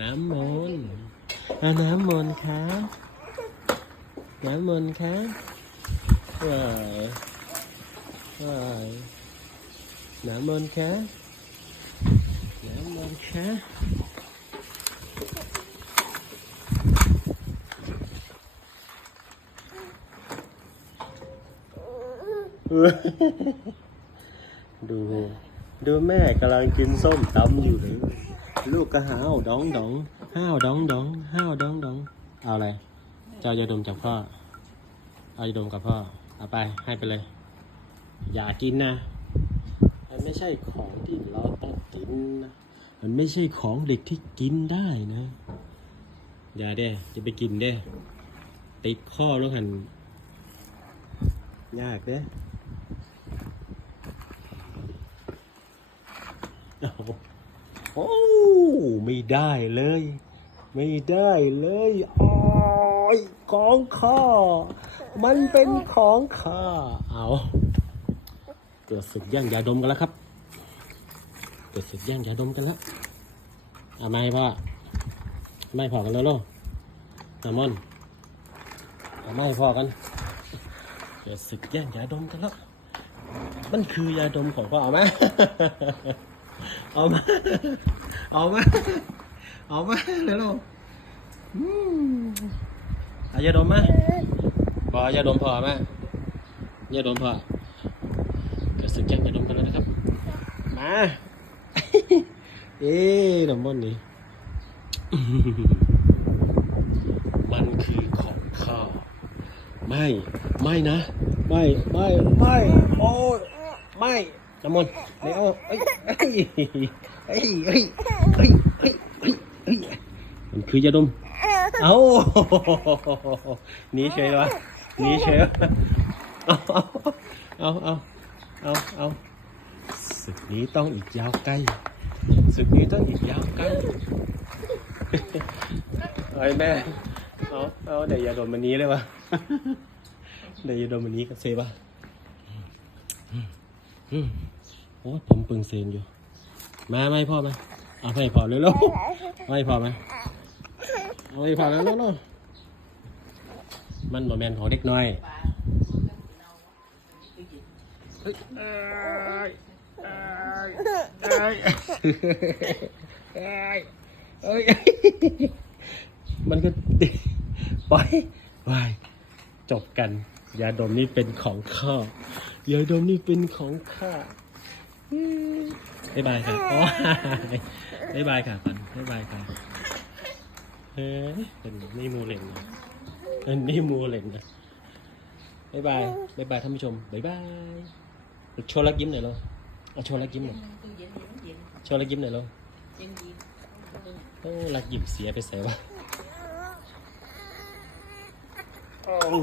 น้ำมนต์เอาน้ำมนต์คะน้ำมนต์คะว้ายว้ายน้ำมนต์คะน้ำมนต์คะดู ดูแม่กำลังกินส้มตำอยู่เลย ลูกก็ห้าวดองดองห้าวดองดองห้าวดองดองเอาอะไรเจ้ายาดมจากพ่อเอายาดมกับพ่อเอาไปให้ไปเลย อย่ากินนะมันไม่ใช่ของที่เราต้องกินนะมันไม่ใช่ของเด็กที่กินได้นะ อย่าเด้จะไปกินเด้ติดข้อแล้วหันยากเด้โอ้ ไม่ได้เลย ไม่ได้เลยอ้อยของข้ามันเป็นของข้าเอาเกิดศึกย่างยาดมกันแล้วครับเกิดศึกย่างยาดมกันแล้วเอาไม่พ่อไม่พอกันแล้วลูกอามอนเอาไม่พอกันเกิดศึกแย่งยาดมกันแล้วมันคือยาดมของพ่อเอาไหมเอามาเอามาเอามาเร็วๆอืมเอายาดมมาพอยาดมพอมายาดมพอเกิดสึกแย่งยาดมกันแล้วนะครับ มาเอ๊ะน้ำมันนี่มันคือของข้าไม่ ไม่นะ ไม่ ไม่ ไม่ โอ้ยไม่ น้ำมนต์ไม่เอาเอ้ยเอ้ยเอ้ยเอ้ยเอ้ยเอ้ยเอ้ยมันคือจะดมเอ้าหนีเฉยวะหนีเฉยเอาเอาเอาเอาเอาศึกนี้ต้องอีกยาวไกลสุดนี้ต้องอีกยาวไกลไอ้แม่เอาเอาเดี๋ยวยาดมมันนี้เลยวะเดี๋ยวยาดมมันนี้กันเซบ้า อืมโอ้ผมปึงเซนอยู่ มาไม่พ่อมเอาให้พอเร็วๆให้พอมเอาไปผ่านแล้วเนาะมันบอแมนของเด็กน้อยเฮ้ยเอ้ยเอ้ยเอ้ยเอ้ยเอ้ยมันก็ปล่อยไปจบกันยาดมนี่เป็นของข้า ยาดมนี่เป็นของข้าอืมบ๊ายบายค่ะโอ้ยบ๊ายบายค่ะปันบ๊ายบายค่ะเฮ้ยเป็นนี่มูเหล็งนะเป็นนี่มูเหล็งนะบายบายบายบายท่านผู้ชมบายบายโชว์รักยิ้มหน่อยเราเอาโชว์รักยิ้มหน่อยตู้เย็นอยู่มันเย็นโชว์รักยิ้มหน่อยเราเย็นดีโอ้รักยิ้มเสียไปใส่วะโอ้